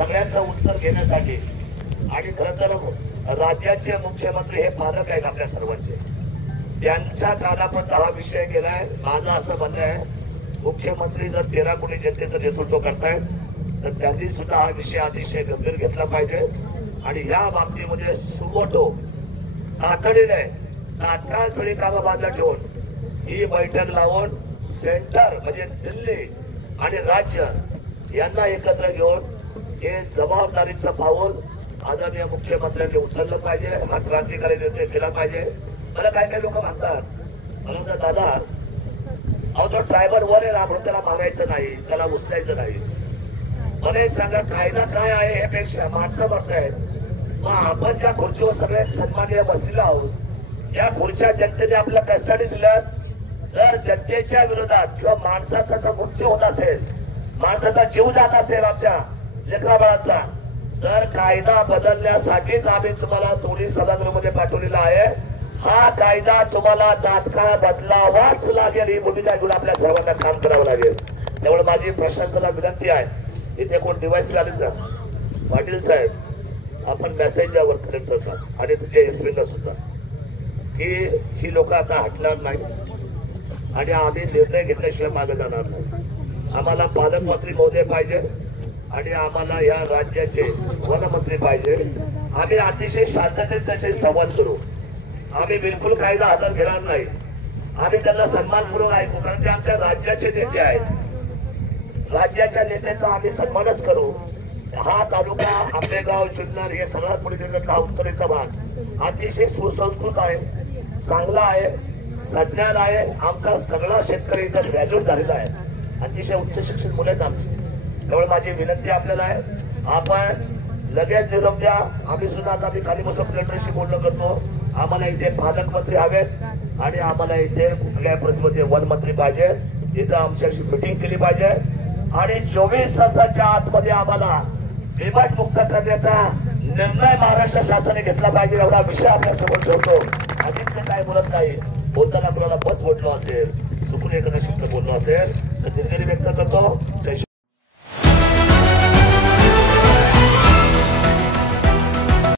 सगळ्यांचं उत्तर घेण्यासाठी आणि खरं तर राज्याचे मुख्यमंत्री हे पालक आहेत आपल्या सर्वांचे, त्यांच्या कानापर्यंत हा विषय गेलाय. माझं असं म्हणणं आहे, मुख्यमंत्री जर 13 कोटी जनतेचं नेतृत्व करतायत तर त्यांनी सुद्धा हा विषय अतिशय गंभीर घेतला पाहिजे आणि या बाबतीमध्ये सुमोटो तातडीने तात्काळ सगळी कामं बाजूला ठेवून ही बैठक लावून सेंटर म्हणजे दिल्ली आणि राज्य यांना एकत्र घेऊन हे जबाबदारीचं पाऊल आदरणीय मुख्यमंत्र्यांनी उचललं पाहिजे. हा क्रांतिकारी निर्णय केला पाहिजे. मला काही काही लोक म्हणतात, मला दादा अहो तो ट्रायबल वर आहे ना म्हणून त्याला मारायचं नाही, त्याला उचलायचं नाही. मला सांगा कायदा काय आहे हे पेक्षा माणसं म्हणतायत. मग आपण ज्या खुर्चीवर सगळे सन्माननीय बसलेलो आहोत या खुर्च्या जनतेने आपल्या कशासाठी दिल्या? जर जनतेच्या विरोधात किंवा माणसाचा जर मृत्यू होत असेल, माणसाचा जीव जात असेल आमच्या लेकराबाळाचा, तर कायदा बदलण्यासाठीच आम्ही तुम्हाला दोन्ही सभागृहामध्ये पाठवलेला आहे. हा कायदा तुम्हाला तात्काळ बदलावाच लागेल. ही भूमिका घेऊन आपल्या सर्वांना काम करावं लागेल. त्यामुळे माझी प्रशासनाला विनंती आहे, इथे कोण डिवाइस घालून जा पाटील साहेब, आपण मेसेज द्यावर कलेक्टरला आणि तुझ्या एसपीला सुद्धा की ही लोक आता हटणार नाही आणि आम्ही निर्णय घेतल्याशिवाय मागे जाणार नाही. आम्हाला पालकमंत्री महोदय पाहिजे आणि आम्हाला या राज्याचे वनमंत्री पाहिजे. आम्ही अतिशय शांततेत त्याचे संवाद करू. आम्ही बिलकुल कायदा हातात घेणार नाही. आम्ही त्यांना सन्मानपूर्वक ऐकू, कारण ते आमच्या राज्याचे नेते आहेत. राज्याच्या नेत्यांचा आम्ही सन्मानच करू. हा तालुका आंबेगाव जुन्नर हे सगळ्यात मोठी हा उत्तरेचा भाग अतिशय सुसंस्कृत आहे, चांगला आहे, सज्ञान आहे. आमचा सगळा शेतकरी इथं ग्रॅज्युएट झालेला आहे, अतिशय उच्च शिक्षित मुलं आहेत आमची. त्यामुळे माझी विनंती आपल्याला आहे, आपण लगेच निरोप द्या. आम्ही सुद्धा आता आम्ही खाली बसून कलेक्टरशी बोलणं करतो. आम्हाला इथे पालकमंत्री हवेत आणि आम्हाला इथे कुठल्या प्रतिमध्ये वनमंत्री पाहिजे. इथं आमच्याशी मिटिंग केली पाहिजे आणि 24 तासाच्या आतमध्ये आम्हाला बिबट मुक्त करण्याचा निर्णय महाराष्ट्र शासनाने घेतला पाहिजे. एवढा विषय आपल्या समोर ठेवतो. अधिक काय बोलत नाही. बोलताना आपल्याला बस बोललो असेल, चुकून एखादा शब्द बोललो असेल तर दिलगिरी व्यक्त करतो.